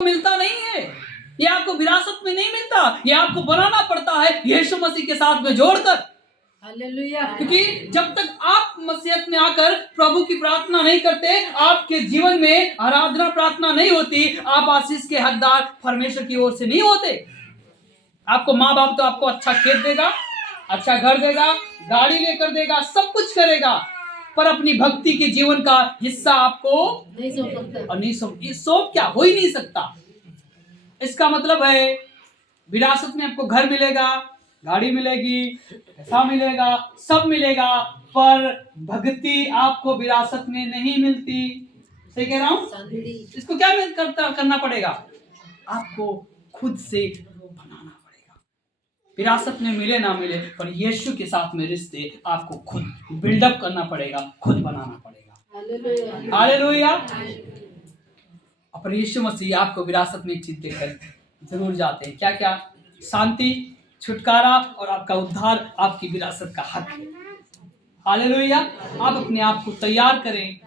मिलता नहीं है, ये आपको विरासत में नहीं मिलता, ये आपको बनाना पड़ता है यीशु मसीह के साथ में जोड़कर। हालेलुया। क्योंकि जब तक आप मसीहत में आकर प्रभु की प्रार्थना नहीं करते, आपके जीवन में आराधना प्रार्थना नहीं होती, आप आशीष के हकदार परमेश्वर की ओर से नहीं होते। आपको माँ बाप तो आपको अच्छा खेत देगा, अच्छा घर देगा, गाड़ी लेकर देगा, सब कुछ करेगा, पर अपनी भक्ति के जीवन का हिस्सा आपको नहीं सौंप सकता। और नहीं सौंप क्या हो ही नहीं सकता। इसका मतलब है विरासत में आपको घर मिलेगा, गाड़ी मिलेगी, पैसा मिलेगा, सब मिलेगा, पर भक्ति आपको विरासत में नहीं मिलती। सही कह रहा हूं? इसको क्या करना पड़ेगा? आपको खुद से बनाना पड़ेगा। विरासत में मिले ना मिले, पर यीशु के साथ में रिश्ते आपको खुद बिल्डअप करना पड़ेगा, खुद बनाना पड़ेगा। हालेलुया। और यीशु मसीह आपको विरासत में एक चीज देकर जरूर जाते हैं। क्या क्या? शांति, छुटकारा और आपका उद्धार आपकी विरासत का हक है। हालेलुया। आप अपने आप को तैयार करें।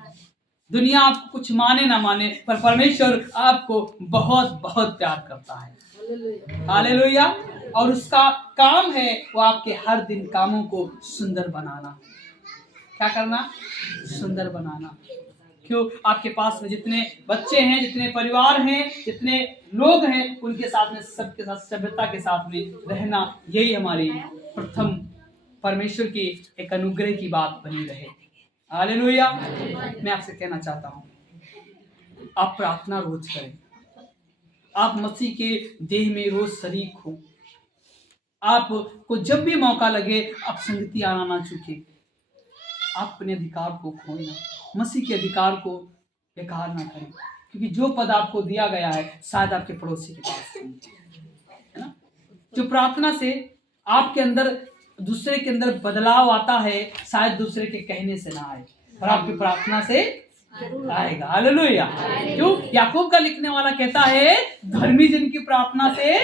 दुनिया आपको कुछ माने ना माने, पर परमेश्वर आपको बहुत बहुत प्यार करता है। हालेलुया। और उसका काम है वो आपके हर दिन कामों को सुंदर बनाना। क्या करना? सुंदर बनाना। क्यों? आपके पास में जितने बच्चे हैं, जितने परिवार हैं, जितने लोग हैं, उनके साथ में सबके साथ सभ्यता के साथ में रहना, यही हमारी प्रथम परमेश्वर की एक अनुग्रह की बात बनी रहे। हालेलुया। मैं आपसे कहना चाहता हूँ, आप प्रार्थना रोज करें, आप मसीह के देह में रोज शरीक हो। आपको जब भी मौका लगे आप संगति आना ना चूके। आप अपने अधिकार को खोना, मसीह के अधिकार को बेकार ना करें, क्योंकि जो पद आपको दिया गया है शायद आपके पड़ोसी के पास नहीं है ना। जो प्रार्थना से आपके अंदर दूसरे के अंदर बदलाव आता है, शायद दूसरे के कहने से ना आए, पर आपकी प्रार्थना से आएगा। हालेलुया। क्यों? याकूब का लिखने वाला कहता है, धर्मी जन की प्रार्थना से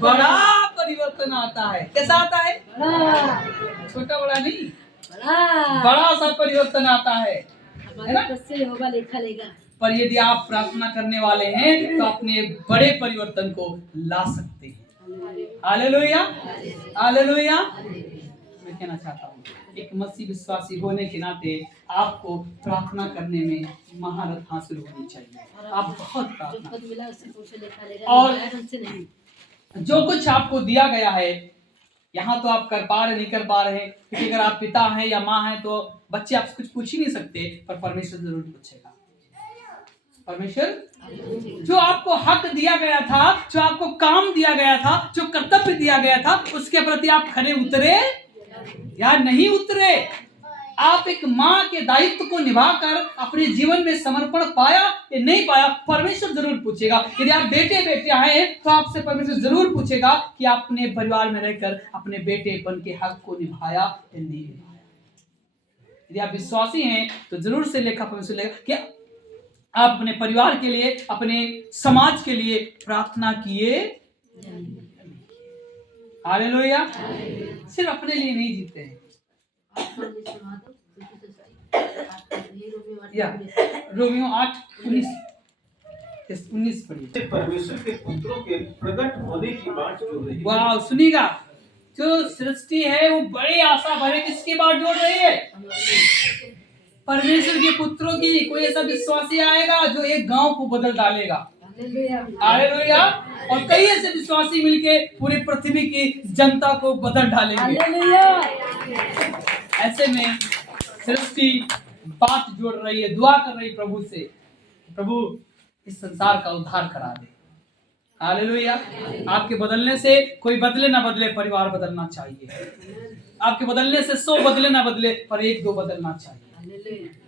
बड़ा परिवर्तन आता है। कैसा आता है? छोटा बड़ा नहीं, बड़ा सा परिवर्तन आता है ना? लेखा लेगा। पर यदि आप प्रार्थना करने वाले हैं तो अपने बड़े परिवर्तन को ला सकते हैं। हालेलुया। हालेलुया। मैं कहना चाहता हूँ, एक मसीह विश्वासी होने के नाते आपको प्रार्थना करने में महारत हासिल होनी चाहिए। आप बहुत प्रार्थना, और जो कुछ आपको दिया गया है, यहाँ तो आप कर पा रहे नहीं कर पा रहे, क्योंकि अगर आप पिता हैं या माँ हैं तो बच्चे आपसे कुछ पूछ ही नहीं सकते, पर परमेश्वर जरूर पूछेगा। परमेश्वर जो आपको हक दिया गया था, जो आपको काम दिया गया था, जो कर्तव्य दिया गया था, उसके प्रति आप खरे उतरे या नहीं उतरे? आप एक माँ के दायित्व को निभाकर अपने जीवन में समर्पण पाया या नहीं पाया, परमेश्वर जरूर पूछेगा। यदि आप बेटे बेटियां हैं तो आपसे परमेश्वर जरूर पूछेगा कि आपने परिवार में रहकर अपने बेटेपन के हक को निभाया या नहीं निभाया। यदि आप विश्वासी हैं तो जरूर से लेखा परमेश्वर लेगा कि आप अपने परिवार के लिए, अपने समाज के लिए प्रार्थना किए। हालेलुया। सिर्फ अपने लिए नहीं जीते हैं। या रोमियो 8:19 पढ़िए। परमेश्वर के पुत्रों के प्रकट होने की बात जोड़ रही है। वाह, सुनिएगा। जो सृष्टि है वो बड़ी आशा भरे किसकी बात जोड़ रही है? परमेश्वर के पुत्रों की। कोई ऐसा विश्वासी आएगा जो एक गांव को बदल डालेगा। हालेलुया। और कई ऐसे विश्वासी मिलके पूरी पृथ्वी की जनता को बदल डालेंगे। ऐसे में सृष्टि बात जोड़ रही है, दुआ कर रही प्रभु से, प्रभु इस संसार का उद्धार करा दे। हालेलुया। आपके बदलने से कोई बदले ना बदले, परिवार बदलना चाहिए। आपके बदलने से 100 बदले ना बदले, पर 1-2 बदलना चाहिए।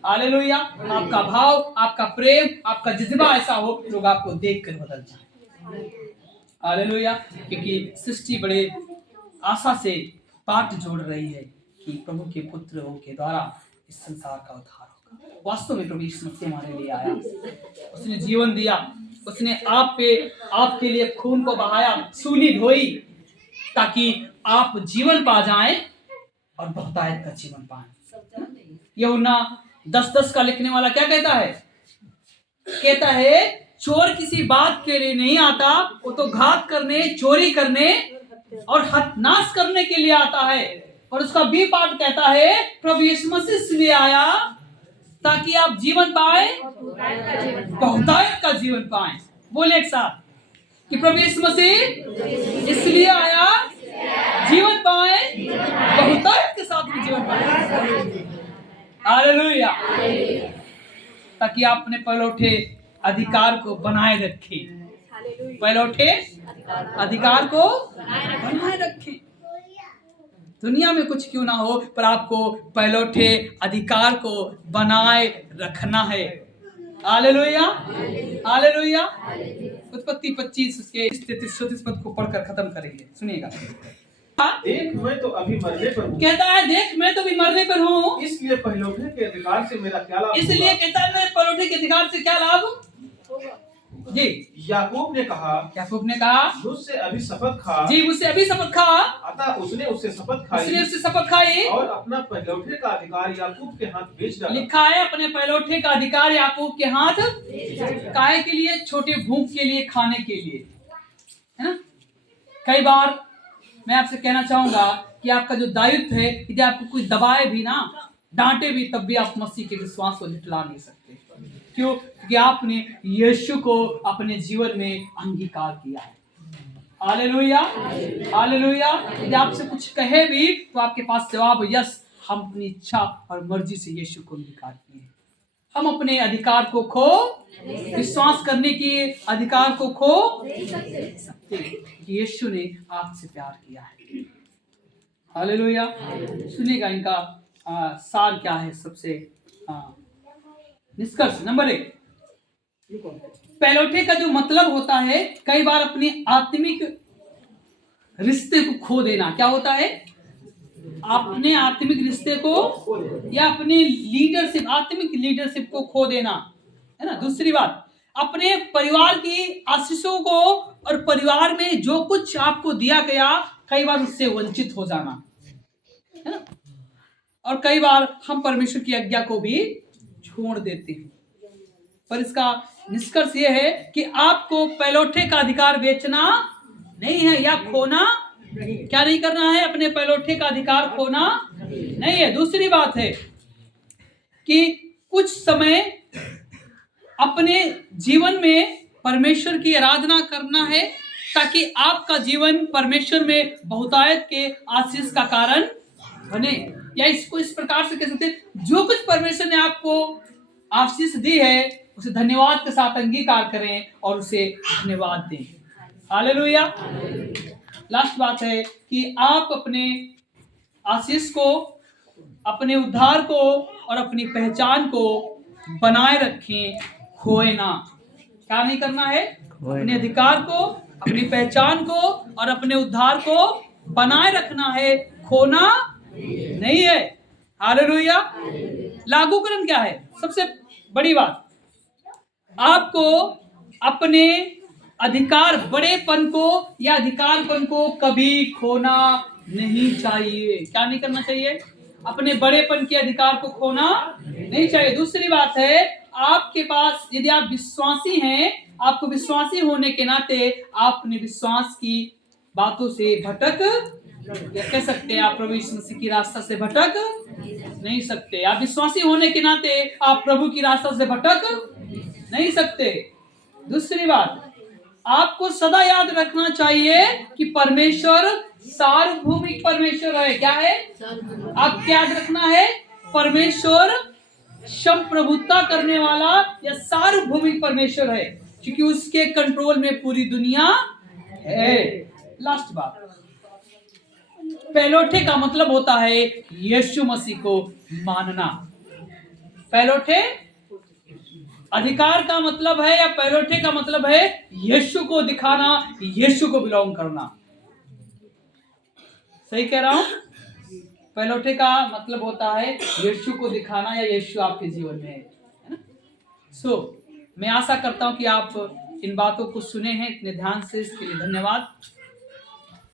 हालेलुया। आपका भाव, आपका प्रेम, आपका जज्बा ऐसा हो लोग आपको देखकर बदल जाए। हालेलुया। क्योंकि सृष्टि बड़े आशा से बात जोड़ रही है कि प्रभु के पुत्रों के द्वारा इस संसार का उद्धार होगा। वास्तव में प्रभु यीशु मसीह हमारे लिए आया, उसने जीवन दिया, उसने आपके लिए खून को बहाया, सूली ढोई, ताकि आप जीवन पा जाएं और बहुतायत का जीवन पाएं। यूहन्ना 10:10 का लिखने वाला क्या कहता है? कहता है चोर किसी बात के लिए नहीं आता, वो तो घात करने, चोरी करने और नाश करने के लिए आता है। और उसका बी पार्ट कहता है प्रभु यीशु मसीह इसलिए आया ताकि आप जीवन पाए, बहुतायत का जीवन पाए। बोले एक साथ कि प्रभु यीशु मसीह इसलिए आया जीवन पाए, बहुतायत के साथ में जीवन पाए। हालेलुया। ताकि आप अपने पहलौठे अधिकार को बनाए रखें, पहलौठे अधिकार को बनाए रखें। दुनिया में कुछ क्यों ना हो, पर आपको पहलौठे अधिकार को बनाए रखना है। Hallelujah, hallelujah. उत्पत्ति 25 उसके 33 पद को पढ़कर खत्म करेंगे, सुनिएगा। देख मैं तो अभी मरने पर हूँ, कहता है देख मैं तो भी मरने पर हूँ, इसलिए पहलौठे के अधिकार से मेरा क्या लाभ? इसलिए कहता है मेरे पहलौठे के अधिकार से क्या लाभ जी। याकूब ने कहा, याकूब ने कहा मुझसे अभी शपथ खा जी, मुझसे अभी शपथ खा। अतः उसने उससे शपथ खाई, उसने उससे शपथ खाई और अपना पहलौठे का अधिकार याकूब के हाथ बेच डाला। लिखा है अपने पहलौठे का अधिकार याकूब के हाथ, काहे के लिए? छोटे भूख के लिए, खाने के लिए, है ना। कई बार मैं आपसे कहना चाहूंगा कि आपका जो दायित्व है, यदि आपको कोई दबाए भी ना, डांटे भी, तब भी आप मसीह के विश्वास को झुठला नहीं सकते। क्यों? क्योंकि आपने यीशु को अपने जीवन में अंगीकार किया है। Hallelujah, hallelujah. यदि आपसे कुछ कहे भी तो आपके पास जवाब यस, हम अपनी इच्छा और मर्जी से यीशु को अंगीकार किए। हम अपने अधिकार को खो, विश्वास करने के अधिकार को खो सकते हैं। यीशु ने आपसे प्यार किया है। हालेलुया। सुनिएगा इनका सार क्या है। सबसे निष्कर्ष नंबर 1, पहलौठे का जो मतलब होता है, कई बार अपने आत्मिक रिश्ते को खो देना। क्या होता है? अपने आत्मिक रिश्ते को या अपने लीडरशिप, आत्मिक लीडरशिप को खो देना, है ना। दूसरी बात, अपने परिवार की आशीषों को और परिवार में जो कुछ आपको दिया गया, कई बार उससे वंचित हो जाना, है ना। और कई बार हम परमेश्वर की आज्ञा को भी छोड़ देते हैं। पर इसका निष्कर्ष यह है कि आपको पहलौठे का अधिकार बेचना नहीं है या खोना क्या नहीं करना है? अपने पहलौठे का अधिकार खोना नहीं है। दूसरी बात है कि कुछ समय अपने जीवन में परमेश्वर की आराधना करना है, ताकि आपका जीवन परमेश्वर में बहुतायत के आशीष का कारण बने। या इसको इस प्रकार से कह सकते हैं, जो कुछ परमेश्वर ने आपको आशीष दी है, उसे धन्यवाद के साथ अंगीकार करें और उसे धन्यवाद दें। हालेलुया। लास्ट बात है कि आप अपने आशीष को, अपने उद्धार को और अपनी पहचान को बनाए रखें, खोए ना। क्या नहीं करना है? अपने अधिकार को, अपनी पहचान को और अपने उद्धार को बनाए रखना है, खोना नहीं है। हालेलुया। लागूकरण क्या है? सबसे बड़ी बात, आपको अपने अधिकार, बड़ेपन को या अधिकारपन को कभी खोना नहीं चाहिए। क्या नहीं करना चाहिए? अपने बड़ेपन के अधिकार को खोना नहीं चाहिए। दूसरी बात है, आपके पास, यदि आप विश्वासी हैं, आपको विश्वासी होने के नाते आप अपने विश्वास की बातों से भटक, या कह सकते हैं आप प्रभु यीशु मसीह की रास्ता से भटक नहीं सकते। आप विश्वासी होने के नाते आप प्रभु की रास्ता से भटक नहीं सकते। दूसरी बात, आपको सदा याद रखना चाहिए कि परमेश्वर सार्वभौमिक परमेश्वर है। क्या है? आपको याद रखना है, परमेश्वर संप्रभुता करने वाला या सार्वभौमिक परमेश्वर है, क्योंकि उसके कंट्रोल में पूरी दुनिया है। लास्ट बात, पहलौठे का मतलब होता है यीशु मसीह को मानना। पहलौठे अधिकार का मतलब है, या पहलौठे का मतलब है यीशु को दिखाना, यीशु को बिलोंग करना। सही कह रहा हूं? पहलौठे का मतलब होता है यीशु को दिखाना, या यीशु आपके जीवन में है ना। मैं आशा करता हूं कि आप इन बातों को सुने हैं इतने ध्यान से। इसके लिए धन्यवाद।